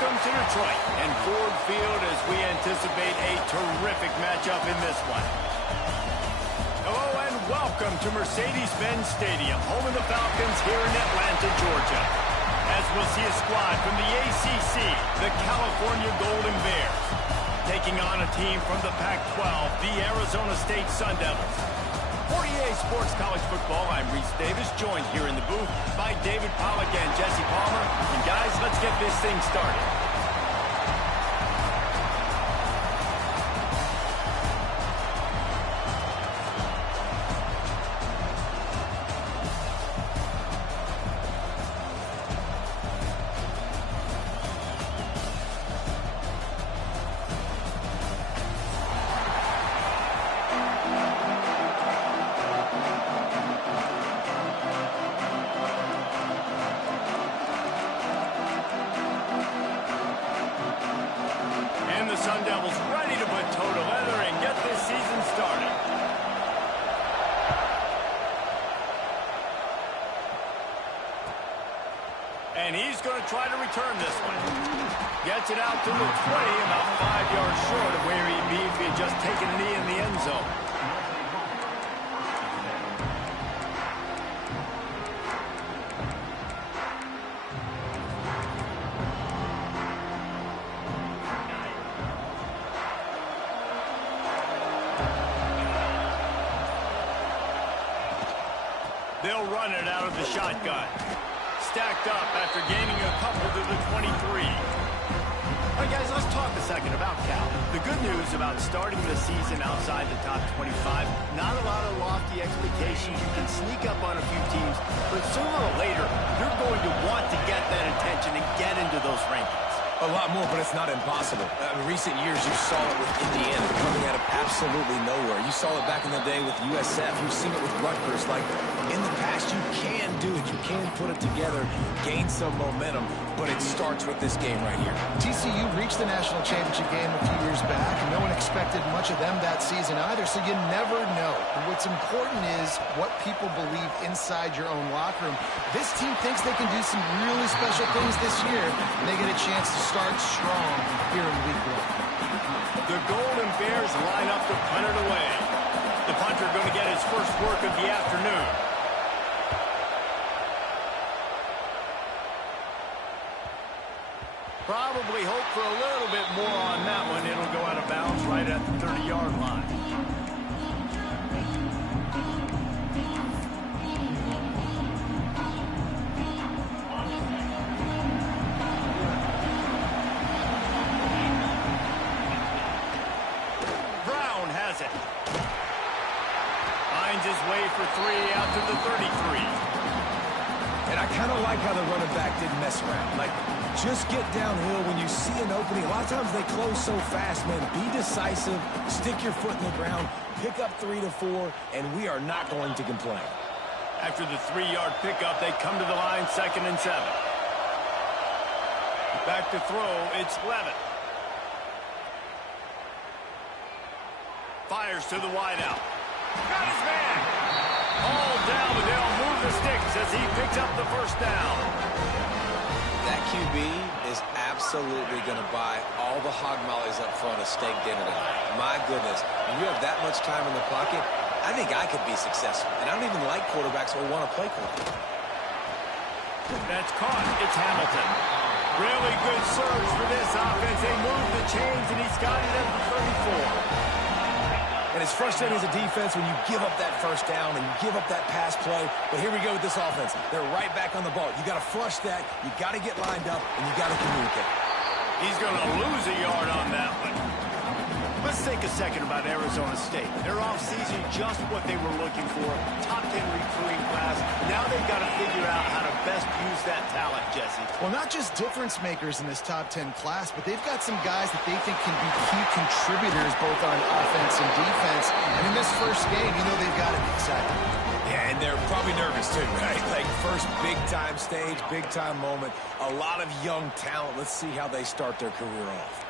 welcome to Detroit and Ford Field as we anticipate a terrific matchup in this one. Hello and welcome to Mercedes-Benz Stadium, home of the Falcons here in Atlanta, Georgia. As we'll see a squad from the ACC, the California Golden Bears, taking on a team from the Pac-12, the Arizona State Sun Devils. For EA Sports College Football, I'm Reese Davis, joined here in the booth by David Pollack and Jesse Palmer. And guys, let's get this thing started. Sun Devils ready to put toe to leather and get this season started. And he's going to try to return this one. Gets it out to the 20, about 5 yards short of where he'd be if he had just taken a knee in the end zone. They'll run it out of the shotgun. Stacked up after gaining a couple to the 23. All right, guys, let's talk a second about Cal. The good news about starting the season outside the top 25, not a lot of lofty expectations. You can sneak up on a few teams, but sooner or later, you're going to want to get that attention and get into those rankings. A lot more, but it's not impossible. In recent years, you saw it with Indiana coming out of absolutely nowhere. You saw it back in the day with USF. You've seen it with Rutgers. Like, in the past, you can do it. You can put it together, gain some momentum, but it starts with this game right here. TCU reached the national championship game a few years back, and no one expected much of them that season either, so you never know. And what's important is what people believe inside your own locker room. This team thinks they can do some really special things this year, and they get a chance to start strong here in week 1. The Golden Bears line up to punt it away. The punter going to get his first work of the afternoon. Probably hope for a little bit more on that one. It'll go out of bounds right at the 30-yard line. Finds his way for 3 out to the 33. And I kind of like how the running back didn't mess around. Like, just get downhill when you see an opening. A lot of times they close so fast, man. Be decisive, stick your foot in the ground, pick up 3 to 4, and we are not going to complain. After the 3-yard pickup, they come to the line 2nd and 7. Back to throw, it's Levitt. Fires to the wideout. Got his man. All down, but they'll move the sticks as he picks up the first down. That QB is absolutely going to buy all the hog mollies up front of steak dinner tonight. My goodness, when you have that much time in the pocket, I think I could be successful. And I don't even like quarterbacks or want to play quarterback. That's caught. It's Hamilton. Really good surge for this offense. They move the chains, and he's got it at the 34. And it's frustrating as a defense when you give up that first down and you give up that pass play. But here we go with this offense. They're right back on the ball. You got to flush that. You got to get lined up, and you got to communicate. He's going to lose a yard on that one. Let's think a second about Arizona State. Their offseason, just what they were looking for. Top 10 recruiting class. Now they've got to figure out how to best use that talent, Jesse. Well, not just difference makers in this top 10 class, but they've got some guys that they think can be key contributors both on offense and defense. And in this first game, you know they've got to be excited. Yeah, and they're probably nervous too, right? Like, first big-time stage, big-time moment. A lot of young talent. Let's see how they start their career off.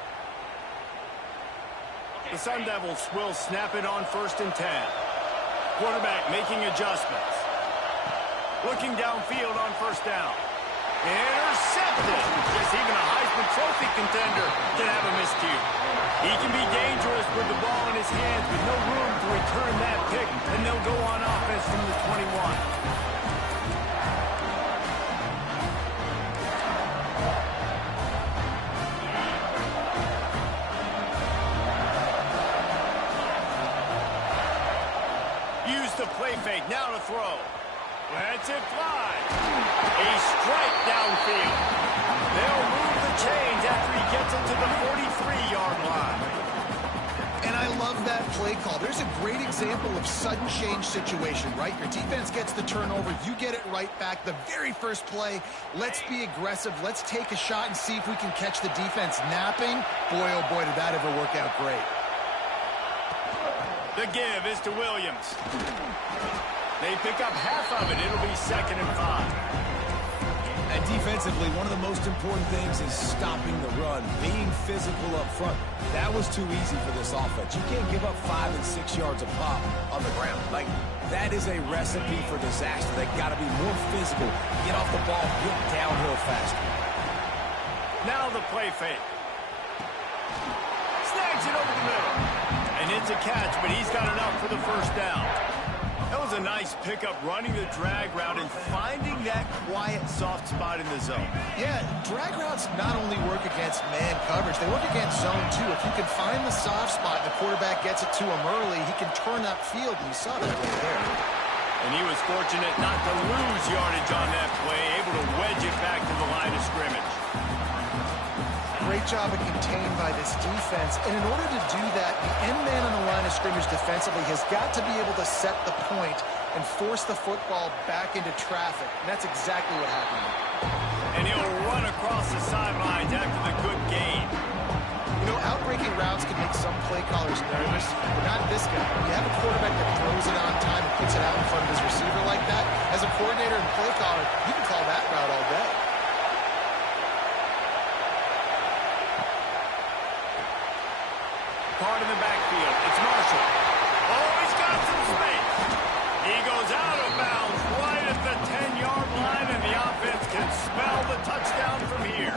The Sun Devils will snap it on 1st and 10. Quarterback making adjustments. Looking downfield on 1st down. Intercepted. Just even a Heisman Trophy contender can have a miscue. He can be dangerous with the ball in his hands with no room to return that pick, and they'll go on offense from the 21. Use the play fake. Now to throw. Lets it fly. A strike downfield. They'll move the chains after he gets it to the 43-yard line. And I love that play call. There's a great example of sudden change situation, right? Your defense gets the turnover. You get it right back. The very first play, let's be aggressive. Let's take a shot and see if we can catch the defense napping. Boy, oh boy, did that ever work out great. The give is to Williams. They pick up half of it. It'll be 2nd and 5. And defensively, one of the most important things is stopping the run, being physical up front. That was too easy for this offense. You can't give up 5 and 6 yards a pop on the ground. Like, that is a recipe for disaster. They got to be more physical, get off the ball, get downhill faster. Now the play fake. Snags it over the middle. And it's a catch, but he's got enough for the first down. That was a nice pickup, running the drag route and finding that quiet, soft spot in the zone. Yeah, drag routes not only work against man coverage, they work against zone too. If you can find the soft spot and the quarterback gets it to him early, he can turn upfield, and you saw that right there. And he was fortunate not to lose yardage on that play, able to wedge it back to the line of scrimmage. Great job of contained by this defense. And in order to do that, the end man on the line of scrimmage defensively has got to be able to set the point and force the football back into traffic. And that's exactly what happened. And he'll run across the sidelines after the good gain. You know, outbreaking routes can make some play callers nervous, but not this guy. When you have a quarterback that throws it on time and puts it out in front of his receiver like that, as a coordinator and play caller, you can call that route all day. Card in the backfield. It's Marshall. Oh, he's got some space. He goes out of bounds right at the 10-yard line, and the offense can smell the touchdown from here.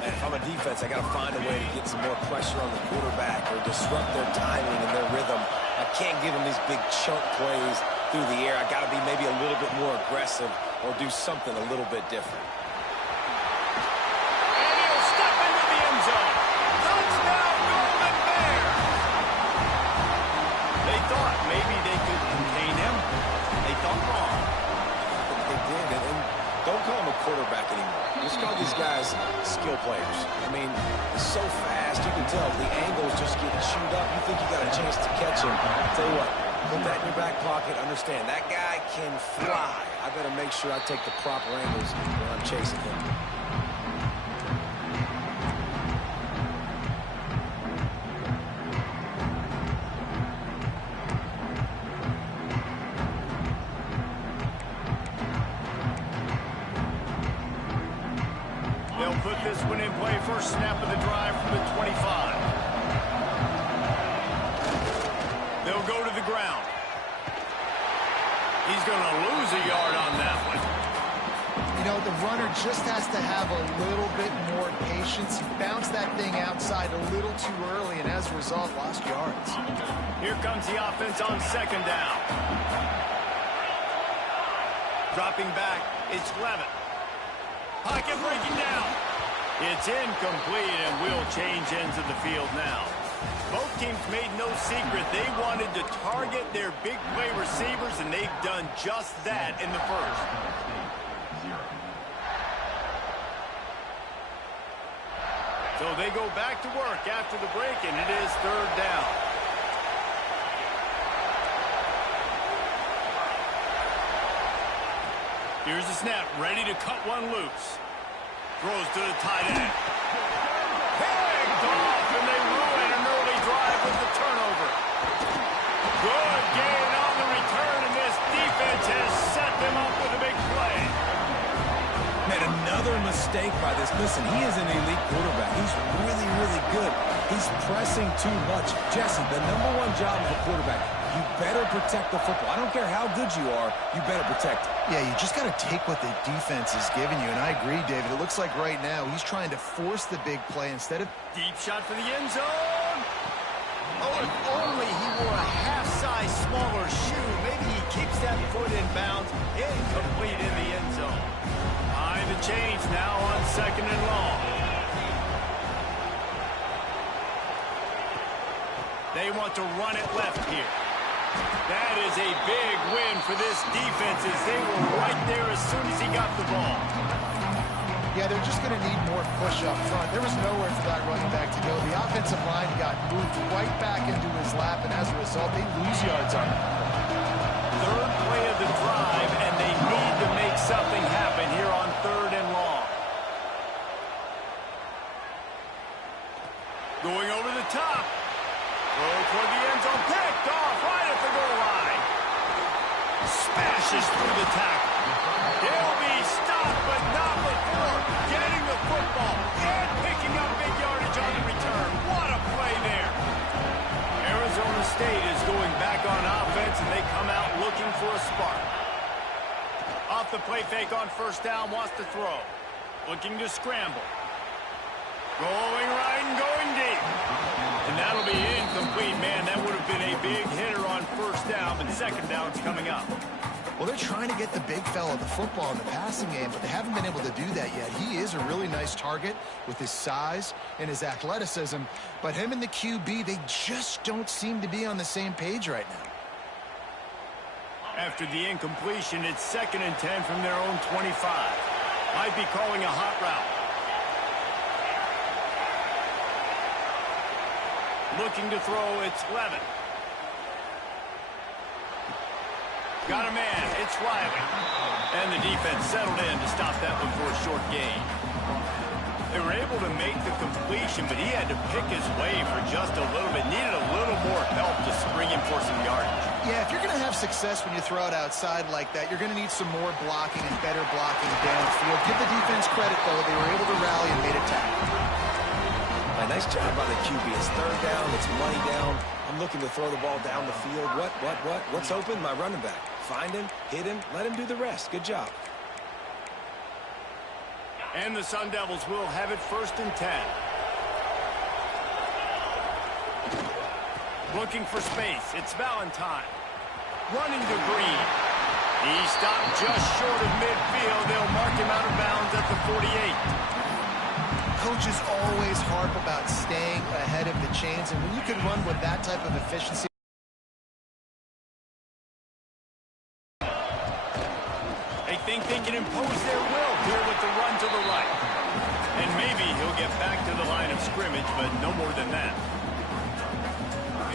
And if I'm a defense, I got to find a way to get some more pressure on the quarterback or disrupt their timing and their rhythm. I can't give them these big chunk plays through the air. I got to be maybe a little bit more aggressive or do something a little bit different. And he'll step into the end zone. Touchdown, Golden Bears! They thought maybe they could contain him. They thought wrong. They did, and don't call him a quarterback anymore. Just call these guys skill players. I mean, so fast, you can tell the angles just get chewed up. You think you got a chance to catch him. I'll tell you what, put that in your back pocket. Understand, that guy can fly. I better make sure I take the proper angles when I'm chasing him. They'll put this one in play. First snap of the drive from the 25. They'll go to the ground. He's going to lose a yard on that one. You know, the runner just has to have a little bit more patience. He bounced that thing outside a little too early, and as a result, lost yards. Here comes the offense on second down. Dropping back, it's Levitt. Pocket breaking down. It's incomplete, and we'll change ends of the field now. Both teams made no secret they wanted to target their big play receivers, and they've done just that in the first. So they go back to work after the break, and it is third down. Here's the snap, ready to cut one loose. Throws to the tight end. Picked off, and they ruin an early drive with the turnover. Good gain on the return, and this defense has set them up with a big play. Man, another mistake by this. Listen, he is an elite quarterback. He's really, really good. He's pressing too much. Jesse, the #1 job of a quarterback, You better protect the football. I don't care how good you are, you better protect it. Yeah, you just got to take what the defense is giving you, and I agree, David. It looks like right now he's trying to force the big play instead of... Deep shot for the end zone. Oh, if only he wore a half-size smaller shoe. Maybe he keeps that foot in bounds. Incomplete in the end zone. Behind the chains now on 2nd and long. They want to run it left here. That is a big win for this defense as they were right there as soon as he got the ball. Yeah, they're just going to need more push up front. There was nowhere for that running back to go. The offensive line got moved right back into his lap, and as a result, they lose yards on it. Third play of the drive, and they need to make something happen here on 3rd and long. Going over the top. Throw toward the end zone. Picked off right at the goal line. Smashes through the tackle. He'll be stopped, but not before getting the football and picking up big yardage on the return. What a play there. Arizona State is going back on offense, and they come out looking for a spark. Off the play fake on 1st down, wants to throw. Looking to scramble. Going right and going deep. And that'll be incomplete. Man, that would have been a big hitter on 1st down, but 2nd down's coming up. Well, they're trying to get the big fella the football in the passing game, but they haven't been able to do that yet. He is a really nice target with his size and his athleticism, but him and the QB, they just don't seem to be on the same page right now. After the incompletion, it's 2nd and 10 from their own 25. Might be calling a hot route. Looking to throw, it's Levin. Got a man, it's Riley. And the defense settled in to stop that one for a short gain. They were able to make the completion, but he had to pick his way for just a little bit. Needed a little more help to spring him for some yardage. Yeah, if you're going to have success when you throw it outside like that, you're going to need some more blocking and better blocking downfield. Give the defense credit, though. They were able to rally and made a tackle. Nice job by the QB. It's 3rd down. It's money down. I'm looking to throw the ball down the field. What? What's open? My running back. Find him, hit him, let him do the rest. Good job. And the Sun Devils will have it 1st and 10. Looking for space. It's Valentine. Running to Green. He stopped just short of midfield. They'll mark him out of bounds at the 48. Coaches always harp about staying ahead of the chains, and when you can run with that type of efficiency, they think they can impose their will here with the run to the right. And maybe he'll get back to the line of scrimmage, but no more than that.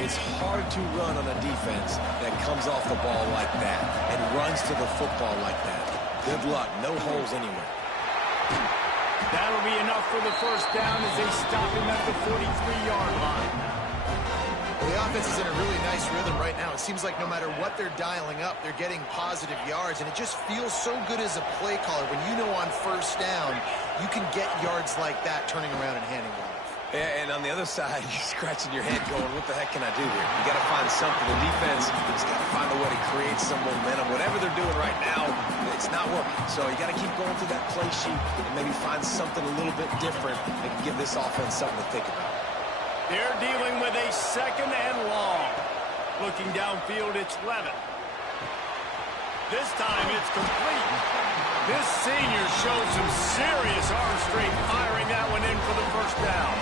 It's hard to run on a defense that comes off the ball like that and runs to the football like that. Good luck. No holes anywhere. That'll be enough for the 1st down as they stop him at the 43-yard line. Well, the offense is in a really nice rhythm right now. It seems like no matter what they're dialing up, they're getting positive yards, and it just feels so good as a play caller when you know on 1st down you can get yards like that turning around and handing it off. And on the other side, you're scratching your head going, what the heck can I do here? You got to find something. The defense has got to find a way to create some momentum. Whatever they're doing right now, it's not working. So you got to keep going through that play sheet and maybe find something a little bit different that can give this offense something to think about. They're dealing with a 2nd and long. Looking downfield, it's Levin. This time it's complete. This senior shows some serious arm strength firing that one in for the 1st down.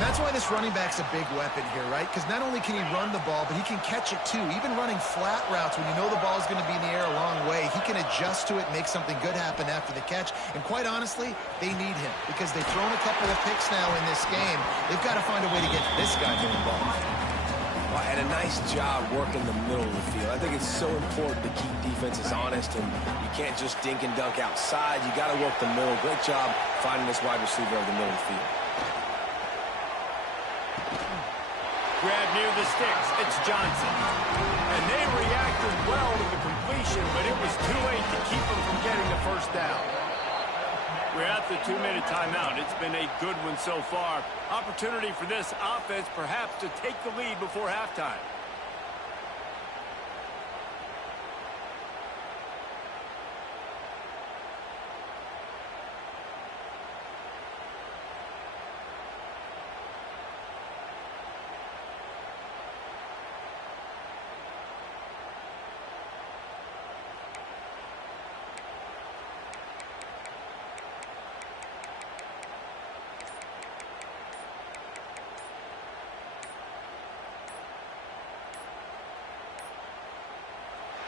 That's why this running back's a big weapon here, right? Because not only can he run the ball, but he can catch it too. Even running flat routes when you know the ball's going to be in the air a long way, he can adjust to it, make something good happen after the catch. And quite honestly, they need him because they've thrown a couple of picks now in this game. They've got to find a way to get this guy more involved. Well, and a nice job working the middle of the field. I think it's so important to keep defenses honest, and you can't just dink and dunk outside. You got to work the middle. Great job finding this wide receiver over the middle of the field. Grab near the sticks. It's Johnson. And they reacted well to the completion, but it was too late to keep them from getting the 1st down. We're at the 2-minute timeout. It's been a good one so far. Opportunity for this offense perhaps to take the lead before halftime.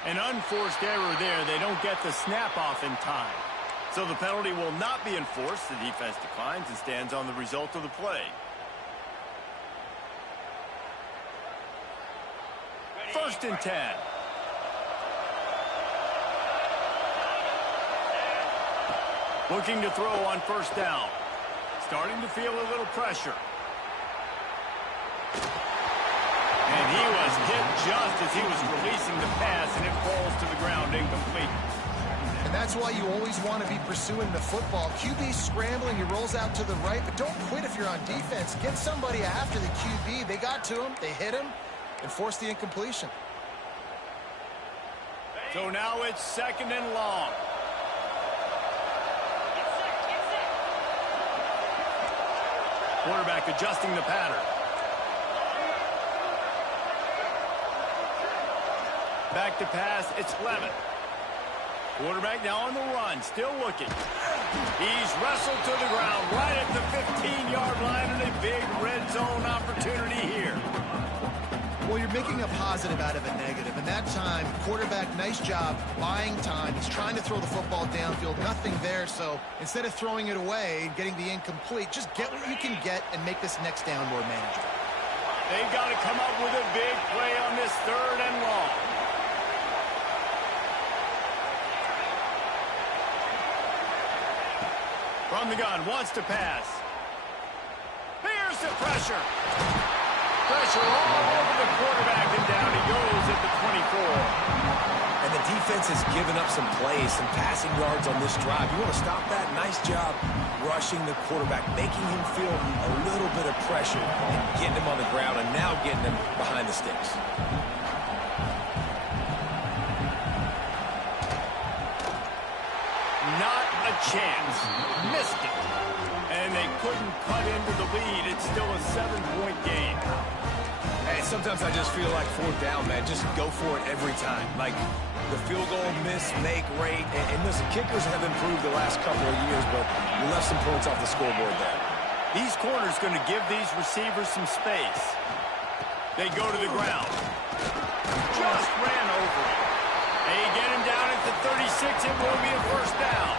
An unforced error there. They don't get the snap off in time. So the penalty will not be enforced. The defense declines and stands on the result of the play. First and 10. Looking to throw on first down. Starting to feel a little pressure. And he was hit just as he was releasing the pass, and it falls to the ground incomplete. And that's why you always want to be pursuing the football. QB scrambling, he rolls out to the right, but don't quit if you're on defense. Get somebody after the QB. They got to him, they hit him, and forced the incompletion. So now it's second and long. Quarterback adjusting the pattern. Back to pass, it's Levin. Quarterback now on the run, still looking. He's wrestled to the ground right at the 15-yard line, and a big red zone opportunity here. Well, you're making a positive out of a negative. And that time, quarterback, nice job buying time. He's trying to throw the football downfield, nothing there. So instead of throwing it away and getting the incomplete, just get what you can get and make this next down more manageable. They've got to come up with a big play on this third and long. From the gun, wants to pass. Here's the pressure. Pressure all over the quarterback, and down he goes at the 24. And the defense has given up some plays, some passing yards on this drive. You want to stop that? Nice job rushing the quarterback, making him feel a little bit of pressure and getting him on the ground, and now getting him behind the sticks. Not a chance. Missed it. And they couldn't cut into the lead. It's still a 7-point game. Hey, sometimes I just feel like fourth down, man. Just go for it every time. Like the field goal make rate. And listen, kickers have improved the last couple of years, but we left some points off the scoreboard there. These corners going to give these receivers some space. They go to the ground. Just ran over him. They get him down at the 36. It will be a first down.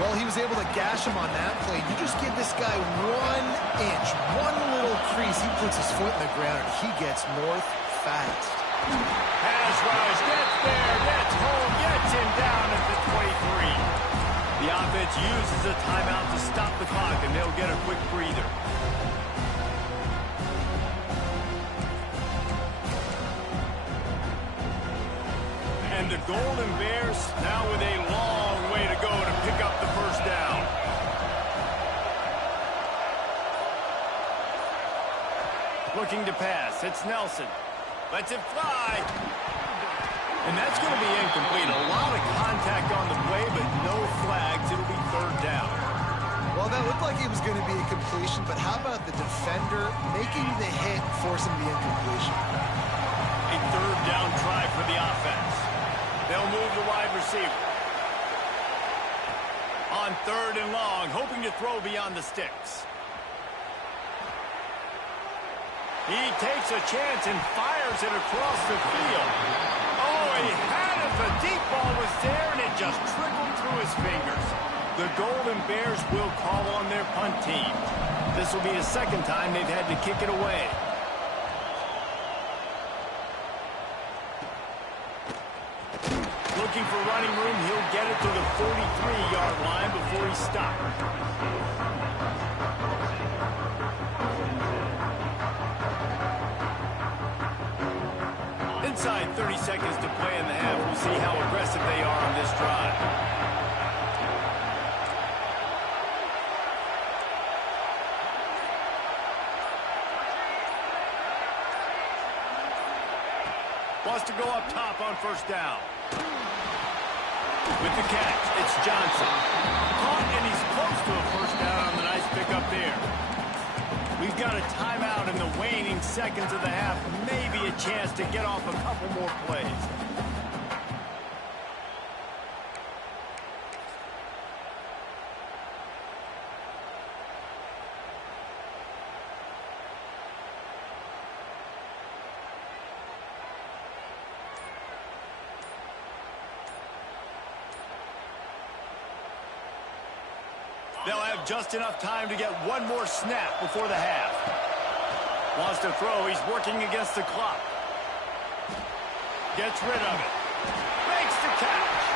Well, he was able to gash him on that play. You just give this guy 1 inch, one little crease. He puts his foot in the ground, and he gets north fast. Pass rush, gets there, gets home, gets him down at the 23. The offense uses a timeout to stop the clock, and they'll get a quick breather. And the Golden Bears now with a long way to go to pick up the first down. Looking to pass. It's Nelson. Lets it fly. And that's going to be incomplete. A lot of contact on the play, but no flags. It'll be third down. Well, that looked like it was going to be a completion, but how about the defender making the hit, forcing the incompletion? A third down try for the offense. They'll move the wide receiver. On third and long, hoping to throw beyond the sticks. He takes a chance and fires it across the field. Oh, he had it. The deep ball was there, and it just trickled through his fingers. The Golden Bears will call on their punt team. This will be the second time they've had to kick it away. Looking for running room, he'll get it to the 43-yard line before he stopped. Inside 30 seconds to play in the half. We'll see how aggressive they are on this drive. Wants to go up top on first down. With the catch, it's Johnson. Caught, and he's close to a first down on the nice pickup there. We've got a timeout in the waning seconds of the half. Maybe a chance to get off a couple more plays. They'll have just enough time to get one more snap before the half. Wants to throw. He's working against the clock. Gets rid of it. Makes the catch.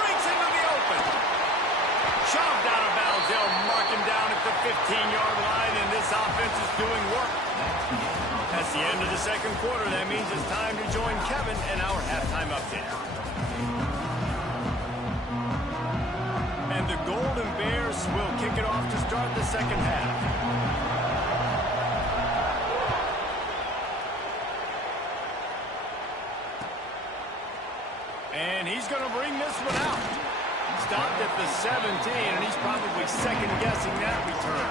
Brings into the open. Shoved out of bounds. They'll mark him down at the 15-yard line, and this offense is doing work. That's the end of the second quarter. That means it's time to join Kevin in our halftime update. And the Golden Bears will kick it off to start the second half. And he's going to bring this one out. Stopped at the 17, and he's probably second-guessing that return.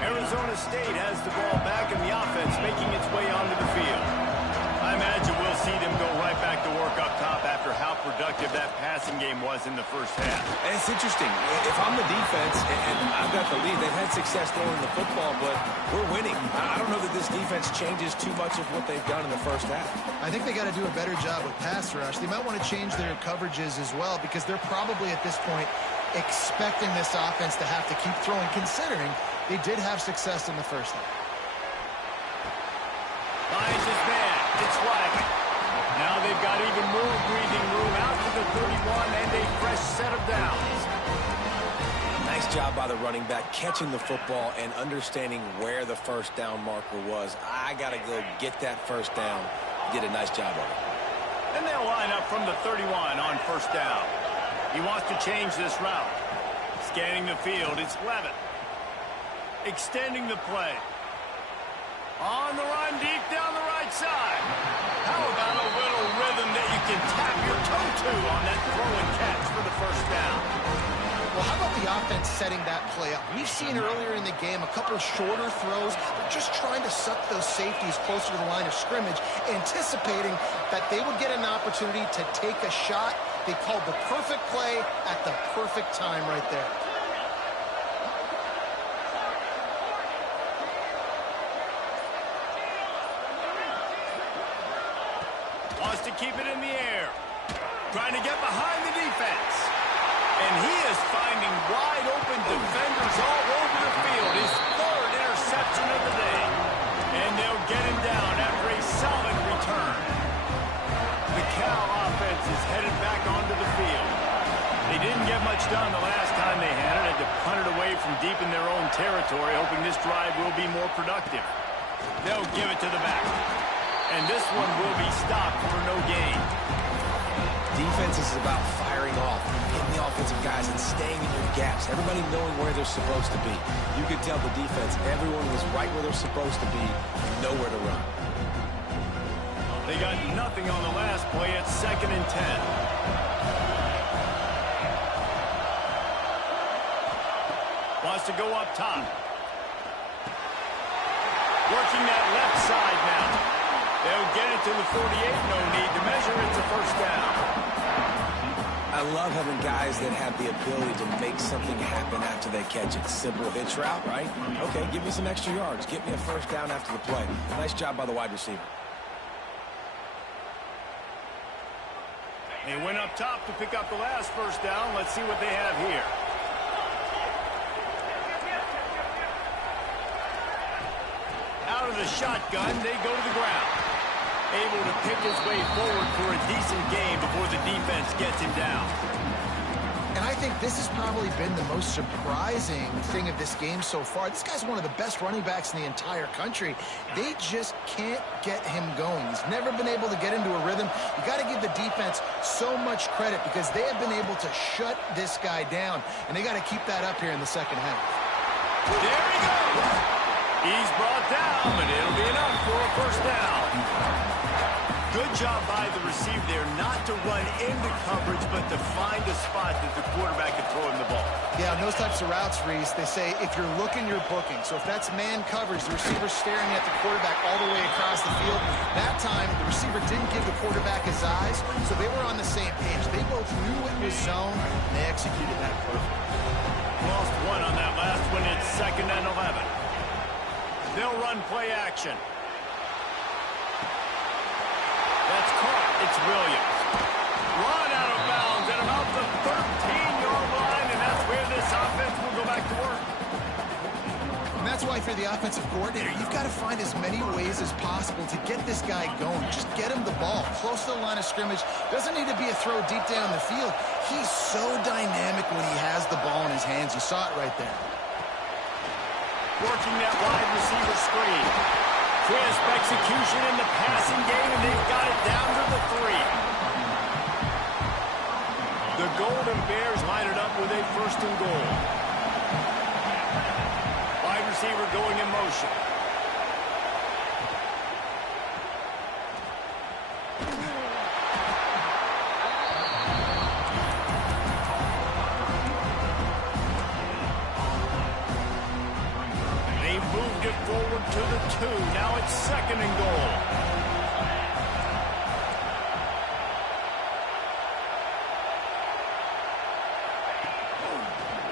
Arizona State has the ball back in the offense, making its way onto the field. I imagine we'll see them go right back to work up top after how productive that passing game was in the first half. And it's interesting. If I'm the defense and I've got the lead, they've had success throwing the football, but we're winning. I don't know that this defense changes too much of what they've done in the first half. I think they got to do a better job with pass rush. They might want to change their coverages as well because they're probably at this point expecting this offense to have to keep throwing, considering they did have success in the first half. Finds his man. It's Riley. Now they've got even more breathing room out to the 31 and a fresh set of downs. Nice job by the running back catching the football and understanding where the first down marker was. I got to go get that first down. Did a nice job of it. And they'll line up from the 31 on first down. He wants to change this route. Scanning the field, it's Levitt. Extending the play. On the run, deep down the right side. How about a little rhythm that you can tap your toe to on that throw and catch for the first down? Well, how about the offense setting that play up? We've seen earlier in the game a couple of shorter throws. They're just trying to suck those safeties closer to the line of scrimmage, anticipating that they would get an opportunity to take a shot. They called the perfect play at the perfect time right there. Wants to keep it in the air. Trying to get behind the defense. And he is finding wide open defenders all over the field. His third interception of the day. And they'll get him down after a solid return. The Cal offense is headed back onto the field. They didn't get much done the last time they had it. Had to punt it away from deep in their own territory, hoping this drive will be more productive. They'll give it to the back. And this one will be stopped for no gain. Defense is about firing off, hitting the offensive guys, and staying in your gaps. Everybody knowing where they're supposed to be. You could tell the defense, everyone was right where they're supposed to be, nowhere to run. They got nothing on the last play at 2nd and 10. Wants to go up top. Working that left side now. They'll get it to the 48. No need to measure. It's a first down. I love having guys that have the ability to make something happen after they catch it. Simple hitch route, right? Okay, give me some extra yards. Get me a first down after the play. Nice job by the wide receiver. They went up top to pick up the last first down. Let's see what they have here. Out of the shotgun, they go to the ground. Able to pick his way forward for a decent game before the defense gets him down. And I think this has probably been the most surprising thing of this game so far. This guy's one of the best running backs in the entire country. They just can't get him going. He's never been able to get into a rhythm. You got to give the defense so much credit because they have been able to shut this guy down, and they got to keep that up here in the second half. There he goes. He's brought down, but it'll be enough for a first down. Good job by the receiver there, not to run into coverage, but to find a spot that the quarterback can throw him the ball. Yeah, on those types of routes, Reese, they say if you're looking, you're booking. So if that's man coverage, the receiver's staring at the quarterback all the way across the field. That time, the receiver didn't give the quarterback his eyes, so they were on the same page. They both knew it was zone, and they executed that perfectly. Lost one on that last one. It's 2nd and 11. They'll run play action. That's caught. Williams. Run out of bounds at about the 13-yard line, and that's where this offense will go back to work. And that's why, for the offensive coordinator, you've got to find as many ways as possible to get this guy going. Just get him the ball close to the line of scrimmage. Doesn't need to be a throw deep down the field. He's so dynamic when he has the ball in his hands. You saw it right there. Working that wide receiver screen. Crisp execution in the passing game, and they've got it down to the 3. The Golden Bears line it up with a 1st and goal. Wide receiver going in motion. They moved it forward to the 2. Now it's 2nd and goal.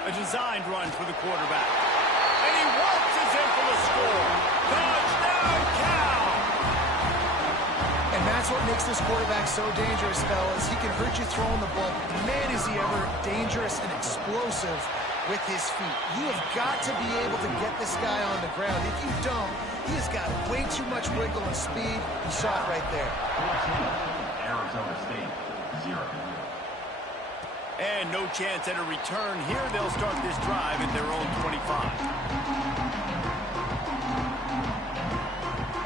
A designed run for the quarterback. And he waltzes in for the score. Touchdown, Cal! And that's what makes this quarterback so dangerous, fellas. He can hurt you throwing the ball. Man, is he ever dangerous and explosive with his feet. You have got to be able to get this guy on the ground. If you don't, he has got way too much wiggle and speed. You saw it right there. Arizona State, 0. And no chance at a return here. They'll start this drive at their own 25.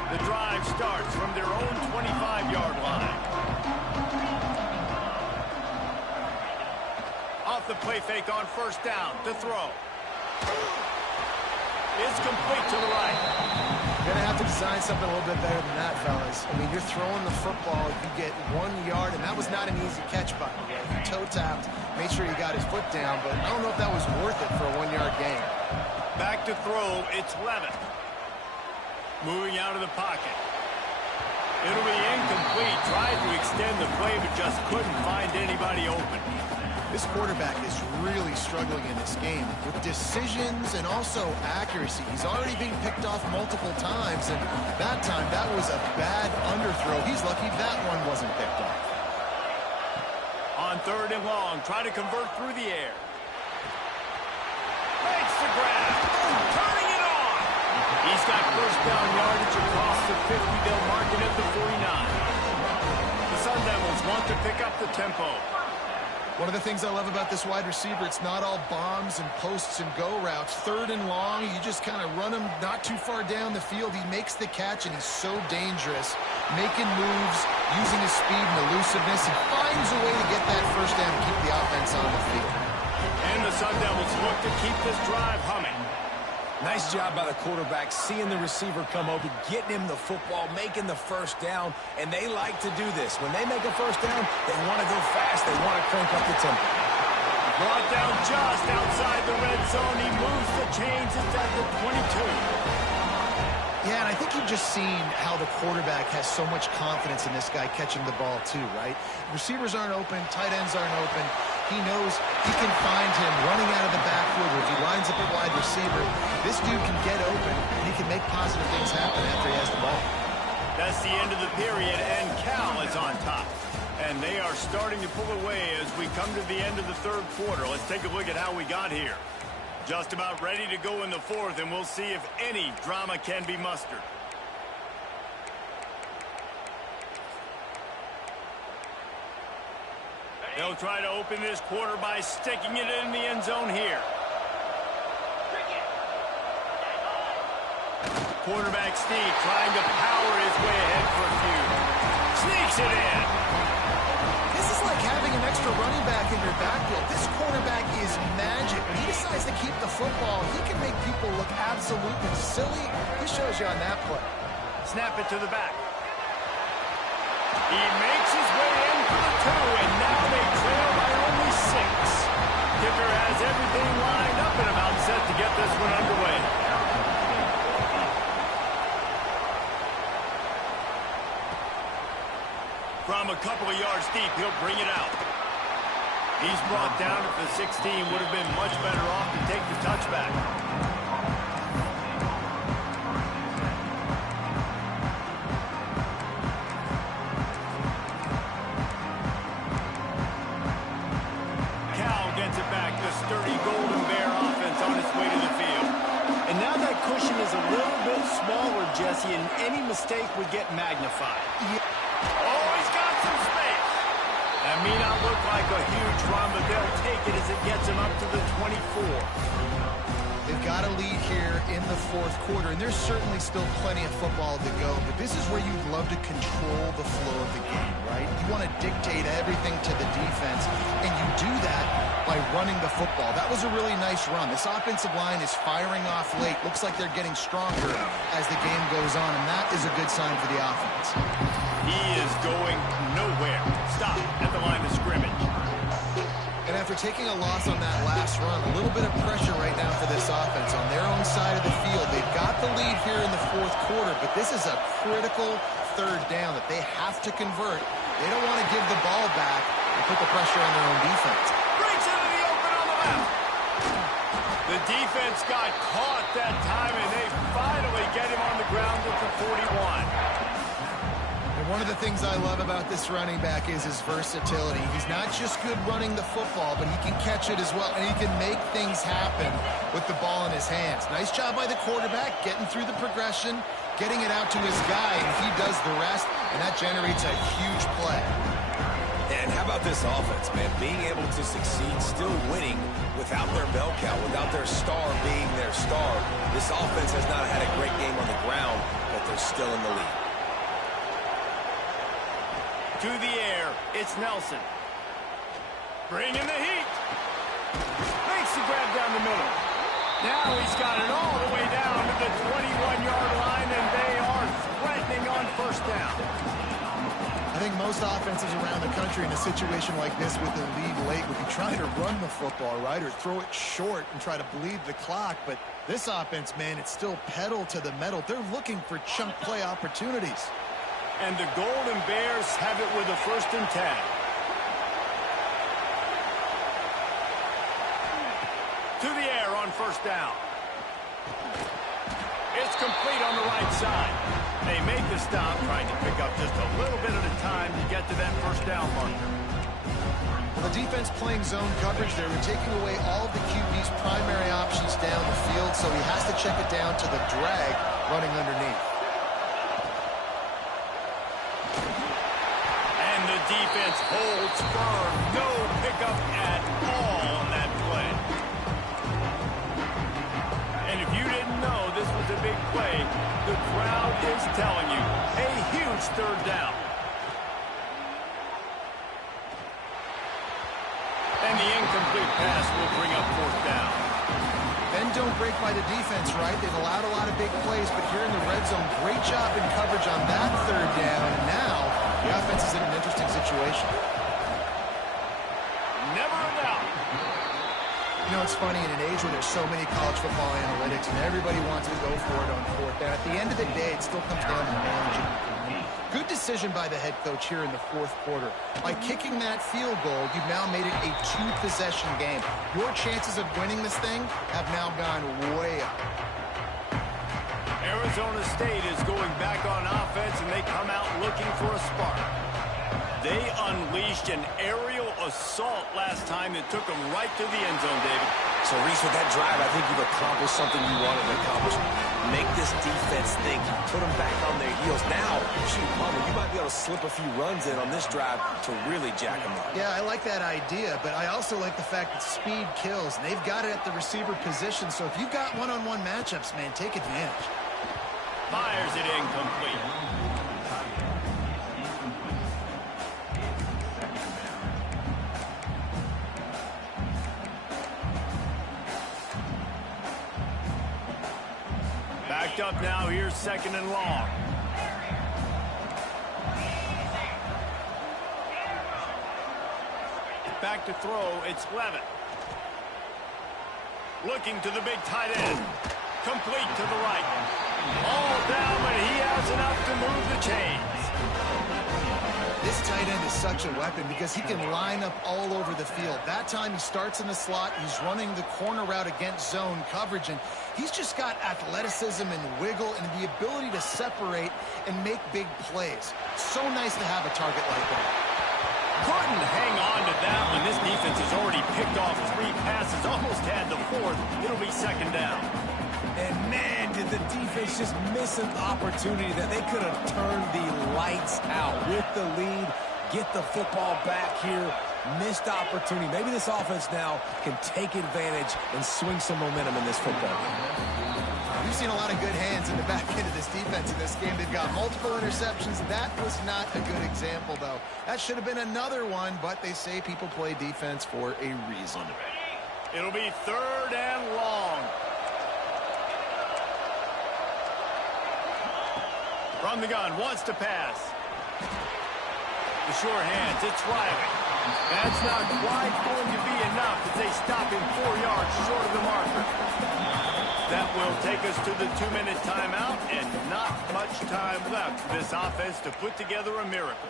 The drive starts from their own 25-yard line. Off the play fake on 1st down to throw. It's complete to the right. You're going to have to design something a little bit better than that, fellas. I mean, you're throwing the football, you get 1 yard, and that was not an easy catch, by the way. He toe-tapped, made sure he got his foot down, but I don't know if that was worth it for a 1-yard gain. Back to throw, it's Levitt. Moving out of the pocket. It'll be incomplete. Tried to extend the play, but just couldn't find anybody open. This quarterback is really struggling in this game with decisions and also accuracy. He's already being picked off multiple times, and that time, that was a bad underthrow. He's lucky that one wasn't picked off. On 3rd and long, try to convert through the air. Makes the grab. Turning it on. He's got 1st down yardage across the 50. They'll mark it at the 49. The Sun Devils want to pick up the tempo. One of the things I love about this wide receiver, it's not all bombs and posts and go routes. 3rd and long, you just kind of run him not too far down the field. He makes the catch, and he's so dangerous, making moves, using his speed and elusiveness. He finds a way to get that 1st down and keep the offense on the field. And the Sun Devils look to keep this drive humming. Nice job by the quarterback, seeing the receiver come open, getting him the football, making the 1st down, and they like to do this. When they make a 1st down, they want to go fast, they want to crank up the tempo. Brought down just outside the red zone. He moves the chains. It's at the 22. Yeah, and I think you've just seen how the quarterback has so much confidence in this guy catching the ball too, right? Receivers aren't open, tight ends aren't open. He knows he can find him running out of the backfield, or if he lines up a wide receiver, this dude can get open, and he can make positive things happen after he has the ball. That's the end of the period, and Cal is on top. And they are starting to pull away as we come to the end of the 3rd quarter. Let's take a look at how we got here. Just about ready to go in the 4th, and we'll see if any drama can be mustered. They'll try to open this quarter by sticking it in the end zone here. Quarterback Steve trying to power his way ahead for a few. Sneaks it in. This is like having an extra running back in your backfield. This quarterback is magic. When he decides to keep the football, he can make people look absolutely silly. He shows you on that play. Snap it to the back. He makes his way in for the 2, and now they trail by only 6. Kicker has everything lined up and about set to get this one underway. From a couple of yards deep, he'll bring it out. He's brought down at the 16. Would have been much better off to take the touchback. Oh, he's got some space. That may not look like a huge run, but they'll take it as it gets him up to the 24. They've got a lead here in the fourth quarter, and there's certainly still plenty of football to go, but this is where you'd love to control the flow of the game, right? You want to dictate everything to the defense, and you do that by running the football. That was a really nice run. This offensive line is firing off late. Looks like they're getting stronger as the game goes on, and that is a good sign for the offense. He is going nowhere. Stop at the line of scrimmage. And after taking a loss on that last run, a little bit of pressure right now for this offense on their own side of the field. They've got the lead here in the fourth quarter, but this is a critical third down that they have to convert. They don't want to give the ball back and put the pressure on their own defense. Breaks into the open on the left. The defense got caught that time, and they finally get him on the ground at the 41. One of the things I love about this running back is his versatility. He's not just good running the football, but he can catch it as well, and he can make things happen with the ball in his hands. Nice job by the quarterback, getting through the progression, getting it out to his guy, and he does the rest, and that generates a huge play. And how about this offense, man? Being able to succeed, still winning without their bell cow, without their star being their star. This offense has not had a great game on the ground, but they're still in the lead. To the air, it's Nelson. Bringing the heat. Makes the grab down the middle. Now he's got it all the way down to the 21-yard line, and they are threatening on first down. I think most offenses around the country in a situation like this with the lead late would be trying to run the football, right, or throw it short and try to bleed the clock. But this offense, man, it's still pedal to the metal. They're looking for chunk play opportunities. And the Golden Bears have it with a 1st and 10. To the air on first down. It's complete on the right side. They make the stop, trying to pick up just a little bit at a time to get to that first down marker. Well, the defense playing zone coverage there. They're taking away all of the QB's primary options down the field, so he has to check it down to the drag running underneath. Defense holds firm. No pickup at all on that play. And if you didn't know this was a big play, the crowd is telling you a huge third down. And the incomplete pass will bring up fourth down. Bend don't break by the defense, right? They've allowed a lot of big plays, but here in the red zone, great job in coverage on that third down. And now the offense is in an interesting situation. Never a doubt. You know, it's funny, in an age where there's so many college football analytics and everybody wants to go for it on fourth down, at the end of the day, it still comes down to managing. Good decision by the head coach here in the fourth quarter. By kicking that field goal, you've now made it a 2-possession game. Your chances of winning this thing have now gone way up. Arizona State is going back on offense, and they come out looking for a spark. They unleashed an aerial assault last time that took them right to the end zone, David. So, Reese, with that drive, I think you've accomplished something you wanted to accomplish. Make this defense think. Put them back on their heels. Now, shoot, Palmer, you might be able to slip a few runs in on this drive to really jack them up. Yeah, I like that idea, but I also like the fact that speed kills, and they've got it at the receiver position. So if you've got one-on-one matchups, man, take advantage. Fires it incomplete. Backed up now, here's 2nd and long. Back to throw, it's Levitt. Looking to the big tight end. Complete to the right. All down, but he has enough to move the chains. This tight end is such a weapon because he can line up all over the field. That time he starts in the slot. He's running the corner route against zone coverage, and he's just got athleticism and wiggle and the ability to separate and make big plays. So nice to have a target like that. Couldn't hang on to that one. This defense has already picked off 3 passes, almost had the 4th. It'll be 2nd down. And man, did the defense just miss an opportunity that they could have turned the lights out with the lead, get the football back here, missed opportunity. Maybe this offense now can take advantage and swing some momentum in this football game. We've seen a lot of good hands in the back end of this defense in this game. They've got multiple interceptions. That was not a good example, though. That should have been another one, but they say people play defense for a reason. It'll be 3rd and long. From the gun, wants to pass. The sure hands, it's Riley. That's not quite going to be enough as they stop him 4 yards short of the marker. That will take us to the 2-minute timeout, and not much time left for this offense to put together a miracle.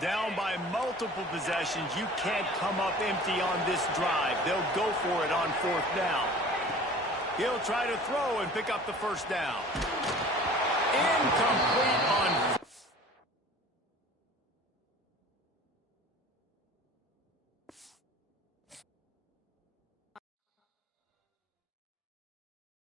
Down by multiple possessions, you can't come up empty on this drive. They'll go for it on 4th down. He'll try to throw and pick up the 1st down. Incomplete on